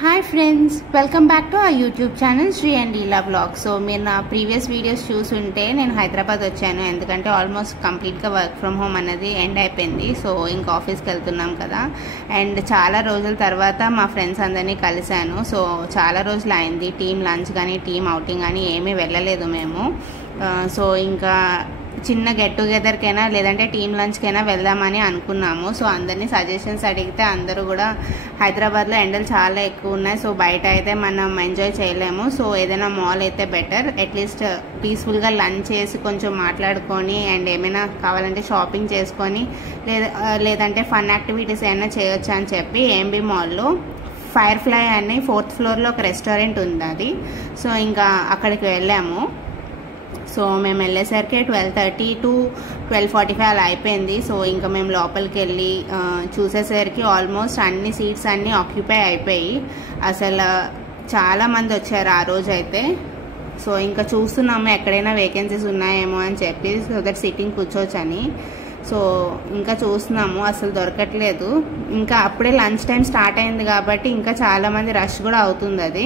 Hi friends, welcome back to our YouTube channel Sri and Leela blog. So మీరు నా previous videos చూసుంటే నేను హైదరాబాద్ వచ్చాను, ఎందుకంటే ఆల్మోస్ట్ కంప్లీట్గా వర్క్ ఫ్రమ్ హోమ్ అనేది ఎండ్ అయిపోయింది. సో ఇంకా ఆఫీస్కి వెళ్తున్నాం కదా, అండ్ చాలా రోజుల తర్వాత మా ఫ్రెండ్స్ అందరినీ కలిశాను. సో చాలా రోజులు అయింది, టీమ్ లంచ్ కానీ టీమ్ అవుటింగ్ కానీ ఏమీ వెళ్ళలేదు మేము. సో ఇంకా చిన్న గెట్ టుగెదర్కైనా లేదంటే టీమ్ లంచ్కైనా వెళ్దామని అనుకున్నాము. సో అందరినీ సజెషన్స్ అడిగితే అందరూ కూడా హైదరాబాద్లో ఎండలు చాలా ఎక్కువ ఉన్నాయి, సో బయట అయితే మనం ఎంజాయ్ చేయలేము, సో ఏదైనా మాల్ అయితే బెటర్, అట్లీస్ట్ పీస్ఫుల్గా లంచ్ చేసి కొంచెం మాట్లాడుకొని అండ్ ఏమైనా కావాలంటే షాపింగ్ చేసుకొని లేదంటే ఫన్ యాక్టివిటీస్ ఏమైనా చేయొచ్చు అని చెప్పి ఏఎంబీ మాల్లో ఫైర్ ఫ్లై అని 4th ఫ్లోర్లో ఒక రెస్టారెంట్ ఉంది అది. సో ఇంకా అక్కడికి వెళ్ళాము. సో మేము వెళ్ళేసరికి 12:30 to 12:45 అలా అయిపోయింది. సో ఇంకా మేము లోపలికి వెళ్ళి చూసేసరికి ఆల్మోస్ట్ అన్ని సీట్స్ అన్నీ ఆక్యుపై అయిపోయి అసలు చాలామంది వచ్చారు ఆ రోజు అయితే. సో ఇంకా చూస్తున్నాము ఎక్కడైనా వేకెన్సీస్ ఉన్నాయేమో అని చెప్పి, సో దట్ సిట్టింగ్ కూర్చోవచ్చని. సో ఇంకా చూస్తున్నాము, అసలు దొరకట్లేదు. ఇంకా అప్పుడే లంచ్ టైం స్టార్ట్ అయింది కాబట్టి ఇంకా చాలామంది రష్ కూడా అవుతుంది అది.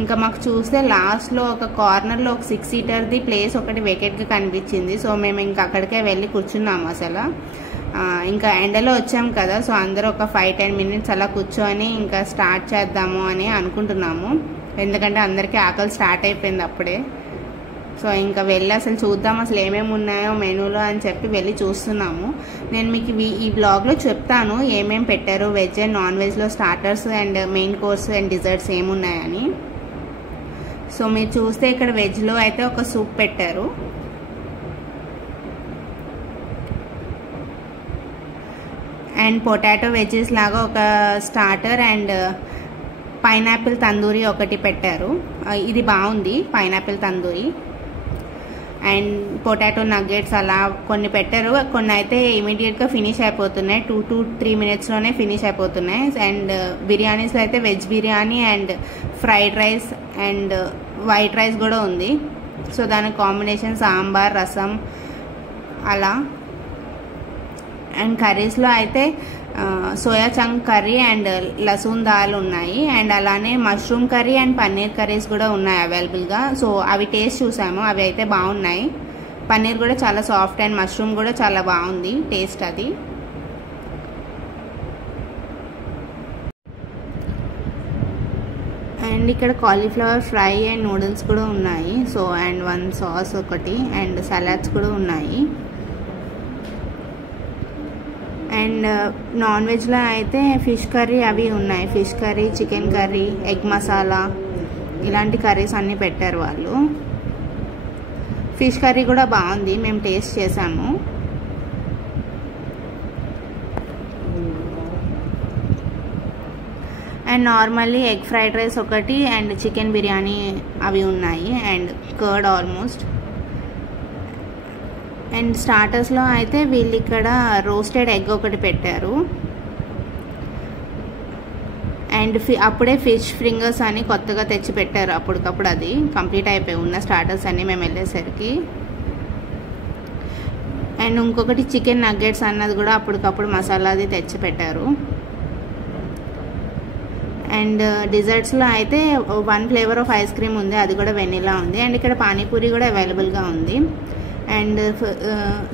ఇంకా మాకు చూస్తే లాస్ట్లో ఒక కార్నర్లో ఒక 6 సీటర్ది ప్లేస్ ఒకటి వేకెట్గా కనిపించింది. సో మేము ఇంకా అక్కడికే వెళ్ళి కూర్చున్నాము. అసలు ఇంకా ఎండలో వచ్చాము కదా, సో అందరూ ఒక 5-10 మినిట్స్ అలా కూర్చొని ఇంకా స్టార్ట్ చేద్దాము అని అనుకుంటున్నాము, ఎందుకంటే అందరికీ ఆకలి స్టార్ట్ అయిపోయింది అప్పుడే. సో ఇంకా వెళ్ళి అసలు చూద్దాం అసలు ఏమేమి ఉన్నాయో మెనూలో అని చెప్పి వెళ్ళి చూస్తున్నాము. నేను మీకు ఈ బ్లాగ్లో చెప్తాను ఏమేమి పెట్టారు, వెజ్ అండ్ నాన్ వెజ్లో starters and main course and desserts ఏమున్నాయని. సో మీరు చూస్తే ఇక్కడ వెజ్లో అయితే ఒక సూప్ పెట్టారు, అండ్ పొటాటో వెజ్జెస్ లాగా ఒక స్టార్టర్ అండ్ పైనాపిల్ తందూరి ఒకటి పెట్టారు. ఇది బాగుంది, pineapple tandoori. And potato nuggets అలా కొన్ని పెట్టారు, కొన్ని అయితే ఇమీడియట్గా ఫినిష్ అయిపోతున్నాయి, 2 to 3 మినిట్స్లోనే ఫినిష్ అయిపోతున్నాయి. అండ్ బిర్యానీస్లో అయితే veg biryani and fried rice and white rice కూడా ఉంది. సో దానికి కాంబినేషన్ సాంబార్, రసం అలా. అండ్ కర్రీస్లో అయితే సోయా చంక్ కర్రీ అండ్ లసూన్ దాల్ ఉన్నాయి, అండ్ అలానే mushroom curry and paneer curries కూడా ఉన్నాయి అవైలబుల్గా. సో అవి టేస్ట్ చూసాము, అవి అయితే బాగున్నాయి. పన్నీర్ కూడా చాలా సాఫ్ట్ అండ్ మష్రూమ్ కూడా చాలా బాగుంది టేస్ట్ అది. అండ్ ఇక్కడ కాలీఫ్లవర్ ఫ్రై అండ్ నూడిల్స్ కూడా ఉన్నాయి. సో అండ్ 1 సాస్ ఒకటి అండ్ సలాడ్స్ కూడా ఉన్నాయి. అండ్ నాన్ వెజ్లో అయితే ఫిష్ కర్రీ అవి ఉన్నాయి, fish curry, chicken curry, egg masala ఇలాంటి కర్రీస్ అన్నీ పెట్టారు వాళ్ళు. ఫిష్ కర్రీ కూడా బాగుంది, మేము టేస్ట్ చేసాము. And normally egg fried rice ఒకటి అండ్ చికెన్ బిర్యానీ అవి ఉన్నాయి, అండ్ కర్డ్ ఆల్మోస్ట్. అండ్ స్టార్టర్స్లో అయితే వీళ్ళు ఇక్కడ రోస్టెడ్ ఎగ్ ఒకటి పెట్టారు, అండ్ అప్పుడే ఫిష్ ఫింగర్స్ అని కొత్తగా తెచ్చి పెట్టారు అప్పటికప్పుడు, అది కంప్లీట్ అయిపోయి ఉన్న స్టార్టర్స్ అన్నీ మేము వెళ్ళేసరికి. అండ్ ఇంకొకటి చికెన్ నగ్గెట్స్ అన్నది కూడా అప్పటికప్పుడు మసాలాది తెచ్చి పెట్టారు. అండ్ డిజర్ట్స్లో అయితే 1 ఫ్లేవర్ ఆఫ్ ఐస్ క్రీమ్ ఉంది, అది కూడా వెనిలా ఉంది. అండ్ ఇక్కడ పానీపూరి కూడా అవైలబుల్గా ఉంది. అండ్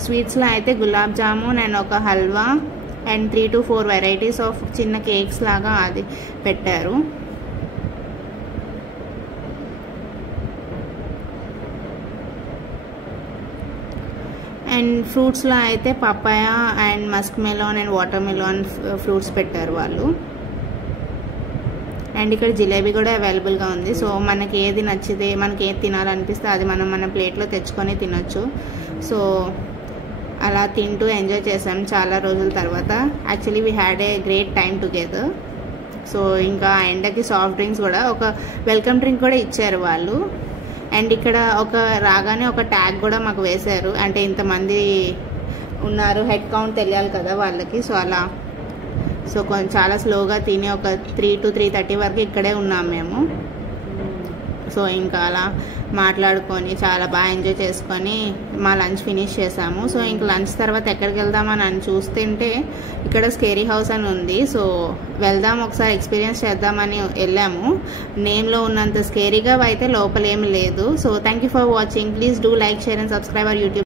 స్వీట్స్లో అయితే గులాబ్ జామున్ అండ్ ఒక halwa and 3 to 4 varieties of చిన్న కేక్స్ లాగా అది పెట్టారు. అండ్ ఫ్రూట్స్లో అయితే papaya and musk melon and water melon fruits పెట్టారు వాళ్ళు. అండ్ ఇక్కడ జిలేబీ కూడా అవైలబుల్గా ఉంది. సో మనకి ఏది నచ్చితే, మనకి ఏది తినాలనిపిస్తే అది మనం మన ప్లేట్లో తెచ్చుకొని తినొచ్చు. సో అలా తింటూ ఎంజాయ్ చేసాం చాలా రోజుల తర్వాత. Actually we had a great time together. So ఇంకా ఎండకి సాఫ్ట్ డ్రింక్స్ కూడా, ఒక వెల్కమ్ డ్రింక్ కూడా ఇచ్చారు వాళ్ళు. అండ్ ఇక్కడ ఒక రాగానే ఒక ట్యాగ్ కూడా మాకు వేశారు, అంటే ఇంతమంది ఉన్నారు, హెడ్ కౌంట్ తెలియాలి కదా వాళ్ళకి. సో అలా సో కొంచెం చాలా స్లోగా తిని ఒక 3 to 3:30 వరకు ఇక్కడే ఉన్నాం మేము. సో ఇంకా అలా మాట్లాడుకొని చాలా బాగా ఎంజాయ్ చేసుకొని మా లంచ్ ఫినిష్ చేసాము. సో ఇంక లంచ్ తర్వాత ఎక్కడికి వెళ్దామని అని చూస్తుంటే ఇక్కడ స్కేరీ హౌస్ అని ఉంది. సో వెళ్దాం ఒకసారి ఎక్స్పీరియన్స్ చేద్దామని వెళ్ళాము. నేమ్లో ఉన్నంత స్కేరీగా అయితే లోపల ఏమి లేదు. So thank you for watching. Please do like, share and subscribe our YouTube.